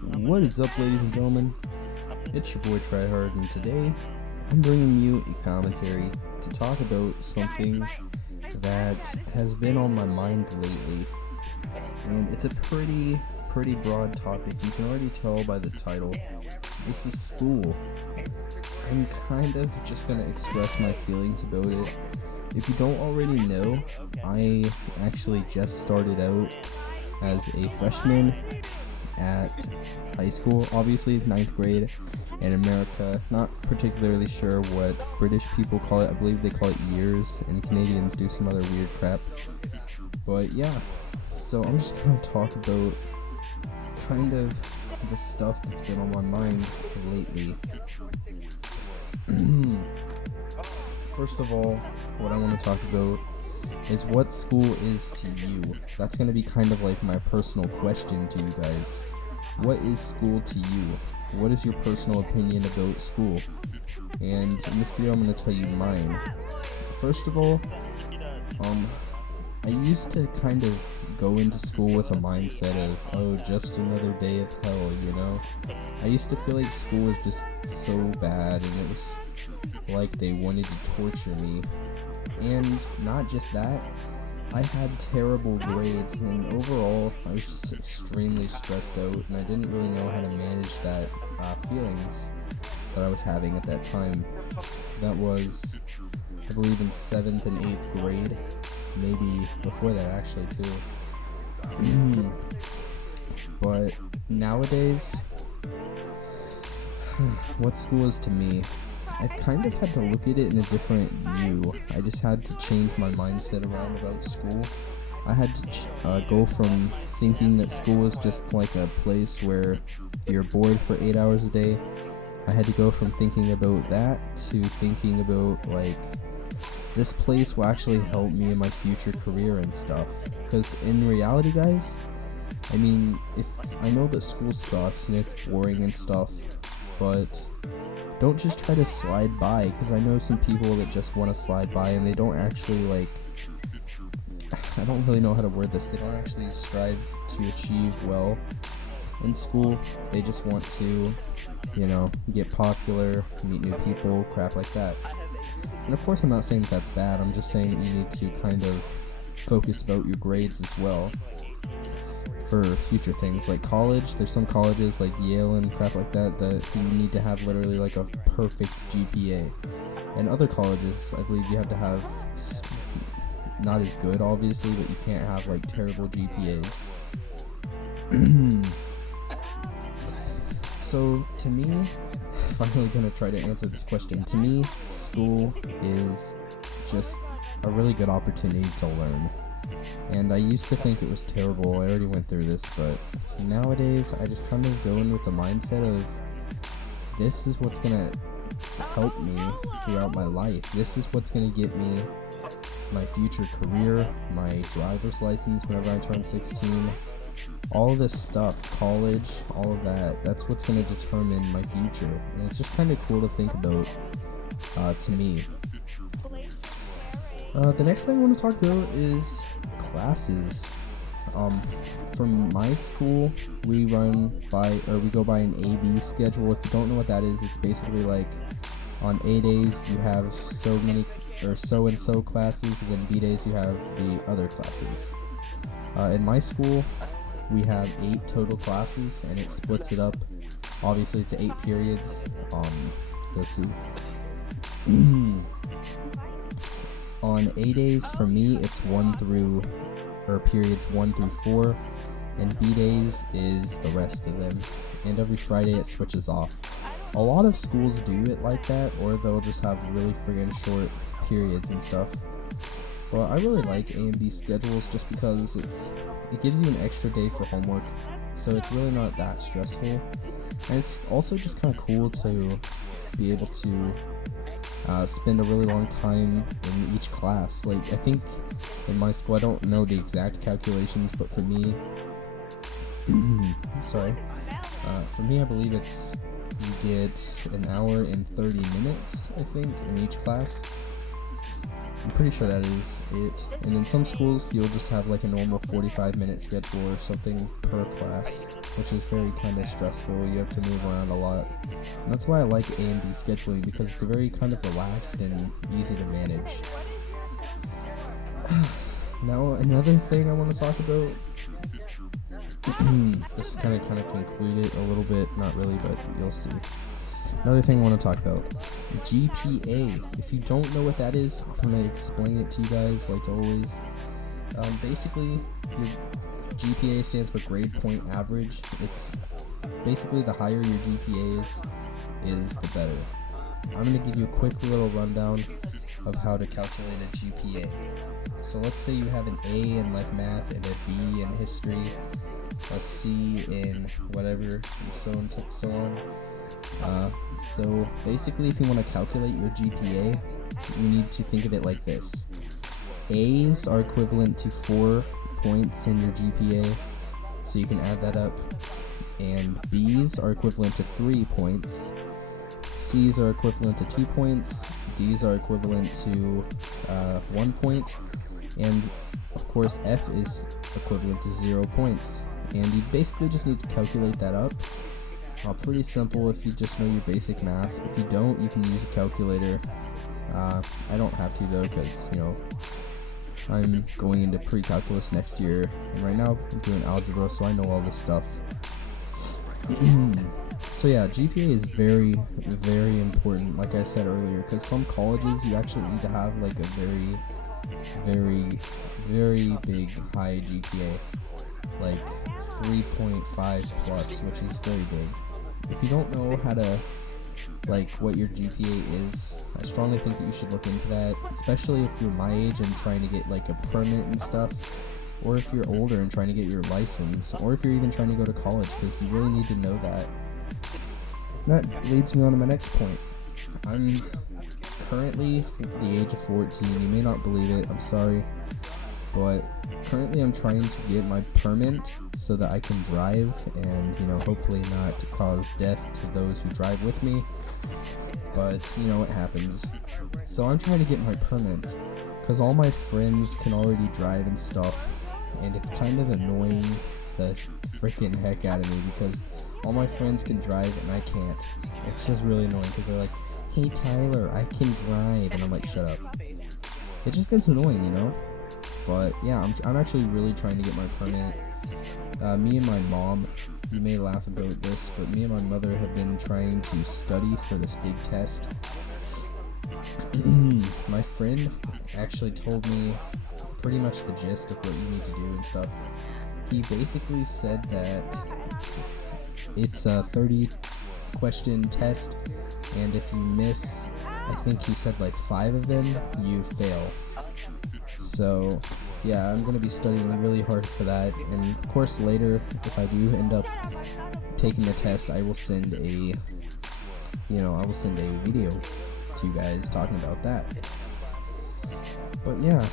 What is up, ladies and gentlemen? It's your boy Tryhard, and today I'm bringing you a commentary to talk about something that has been on my mind lately. And it's a pretty broad topic. You can already tell by the title. This is school. I'm kind of just gonna express my feelings about it. If you don't already know, I actually just started out as a freshman at high school, obviously 9th grade in America. Not particularly sure what British people call it. I believe they call it years, and Canadians do some other weird crap. But yeah, so I'm just gonna talk about kind of the stuff that's been on my mind lately. First of all, what I want to talk about is what school is to you. That's going to be kind of like my personal question to you guys. What is school to you? What is your personal opinion about school? And in this video I'm going to tell you mine. First of all, I used to kind of go into school with a mindset of, oh, just another day of hell, you know? I used to feel like school was just so bad, and it was like they wanted to torture me. And not just that, I had terrible grades, and overall I was just extremely stressed out, and I didn't really know how to manage that feelings that I was having at that time. That was, I believe, in 7th and 8th grade, maybe before that actually too. But nowadays, what school is to me, I've kind of had to look at it in a different view. I just had to change my mindset around about school. I had to go from thinking that school was just like a place where you're bored for 8 hours a day. I had to go from thinking about that to thinking about, like, this place will actually help me in my future career and stuff. Because in reality, guys, I mean, if I know that school sucks and it's boring and stuff, but don't just try to slide by, because I know some people that just want to slide by and they don't actually, like, I don't really know how to word this, they don't actually strive to achieve well in school. They just want to, you know, get popular, meet new people, crap like that. And of course I'm not saying that's bad, I'm just saying that you need to kind of focus about your grades as well for future things. Like college, there's some colleges like Yale and crap like that that you need to have literally like a perfect GPA, and other colleges I believe you have to have not as good, obviously, but you can't have like terrible GPAs. So to me, finally gonna try to answer this question. To me, school is just a really good opportunity to learn. And I used to think it was terrible. I already went through this, but nowadays I just kind of go in with the mindset of, this is what's gonna help me throughout my life. This is what's gonna get me my future career, my driver's license whenever I turn 16, all of this stuff, college, all of that. That's what's gonna determine my future, and it's just kind of cool to think about, to me. The next thing I want to talk about is classes. From my school, we go by an AB schedule. If you don't know what that is, it's basically like on A days you have so many or so and so classes, and then B days you have the other classes. In my school, we have 8 total classes, and it splits it up obviously to 8 periods. Let's see. On A days, for me, it's periods 1 through 4, and B days is the rest of them. And every Friday it switches off. A lot of schools do it like that, or they'll just have really friggin' short periods and stuff. But I really like A and B schedules just because it gives you an extra day for homework, so it's really not that stressful. And it's also just kind of cool to be able to spend a really long time in each class. Like, I think in my school, I don't know the exact calculations, but for me, for me, I believe it's, you get an hour and 30 minutes, I think, in each class. I'm pretty sure that is it. And in some schools, you'll just have like a normal 45-minute schedule or something per class, which is very kind of stressful. You have to move around a lot. And that's why I like A and B scheduling, because it's very kind of relaxed and easy to manage. Now, another thing I want to talk about, this kind of conclude it a little bit, not really, but you'll see. Another thing I want to talk about, GPA. If you don't know what that is, I'm going to explain it to you guys like always. Basically, your GPA stands for grade point average. It's basically the higher your GPA is the better. I'm going to give you a quick little rundown of how to calculate a GPA. So let's say you have an A in like math and a B in history, a C in whatever, and so on. So basically, if you want to calculate your GPA, you need to think of it like this. A's are equivalent to 4 points in your GPA, so you can add that up. And B's are equivalent to 3 points. C's are equivalent to 2 points. D's are equivalent to 1 point. And of course, F is equivalent to 0 points. And you basically just need to calculate that up. Pretty simple if you just know your basic math. If you don't, you can use a calculator. I don't have to though, because I'm going into pre-calculus next year, and right now I'm doing algebra, so I know all this stuff. So yeah, GPA is very, very important, like I said earlier, because some colleges you actually need to have like a very, very, very big high GPA, like 3.5 plus, which is very big. If you don't know how to, like, what your GPA is, I strongly think that you should look into that, especially if you're my age and trying to get like a permit and stuff, or if you're older and trying to get your license, or if you're even trying to go to college, because you really need to know that. And that leads me on to my next point. I'm currently the age of 14. You may not believe it, I'm sorry, but currently I'm trying to get my permit so that I can drive and, hopefully not cause death to those who drive with me, but it happens. So I'm trying to get my permit because all my friends can already drive and stuff, and it's kind of annoying the freaking heck out of me because all my friends can drive and I can't. It's just really annoying because they're like, hey Tyler, I can drive, and I'm like, shut up. It just gets annoying, But yeah, I'm actually really trying to get my permit. Me and my mom, you may laugh about this, but me and my mother have been trying to study for this big test. My friend actually told me pretty much the gist of what you need to do and stuff. He basically said that it's a 30 question test, and if you miss, I think he said like 5 of them, you fail. So yeah, I'm going to be studying really hard for that, and of course later, if I do end up taking the test, I will send a video to you guys talking about that. But yeah,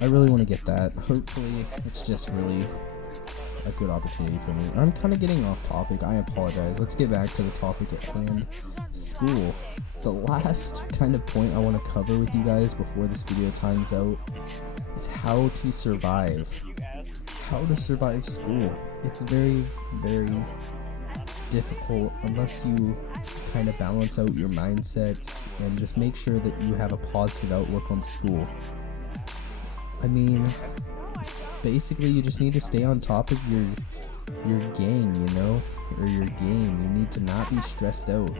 I really want to get that. Hopefully it's just really a good opportunity for me. I'm kind of getting off topic, I apologize. Let's get back to the topic at hand, school. The last kind of point I want to cover with you guys before this video times out is how to survive. How to survive school. It's very, very difficult unless you kind of balance out your mindsets and just make sure that you have a positive outlook on school. I mean, basically you just need to stay on top of your gang, or your game. You need to not be stressed out.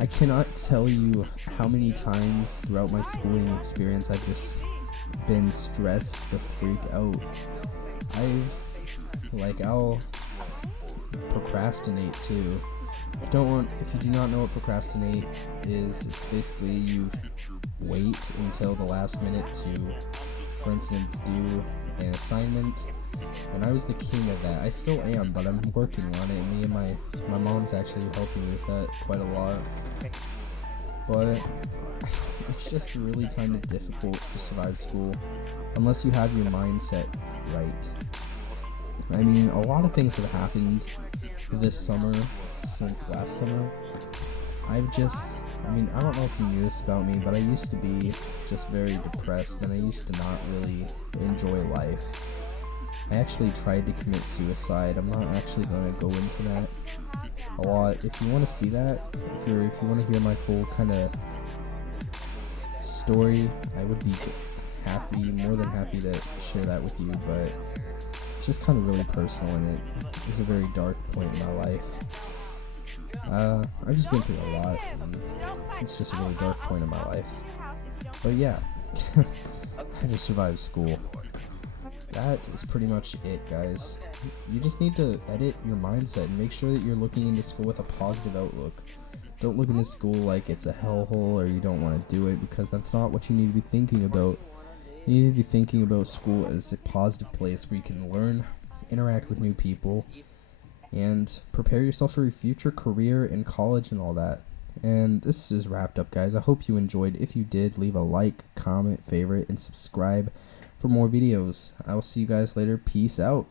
I cannot tell you how many times throughout my schooling experience I've just been stressed the freak out. I'll procrastinate too. If you do not know what procrastinate is, it's basically you wait until the last minute to, for instance, do an assignment. And I was the king of that. I still am, but I'm working on it. Me and my mom's actually helping me with that quite a lot. But it's just really kind of difficult to survive school unless you have your mindset right. I mean, a lot of things have happened this summer since last summer. I've just I mean, I don't know if you knew this about me, but I used to be just very depressed, and I used to not really enjoy life. I actually tried to commit suicide. I'm not actually going to go into that a lot. If you want to see that, if you want to hear my full kind of story, I would be more than happy to share that with you, but it's just kind of really personal, and it is a very dark point in my life. I've just been through a lot, and it's just a really dark point in my life. But yeah, I just survived school. That is pretty much it, guys. You just need to edit your mindset and make sure that you're looking into school with a positive outlook. Don't look into school like it's a hellhole or you don't want to do it, because that's not what you need to be thinking about. You need to be thinking about school as a positive place where you can learn, interact with new people, and prepare yourself for your future career in college and all that. And this is wrapped up, guys. I hope you enjoyed. If you did, leave a like, comment, favorite, and subscribe for more videos. I will see you guys later. Peace out.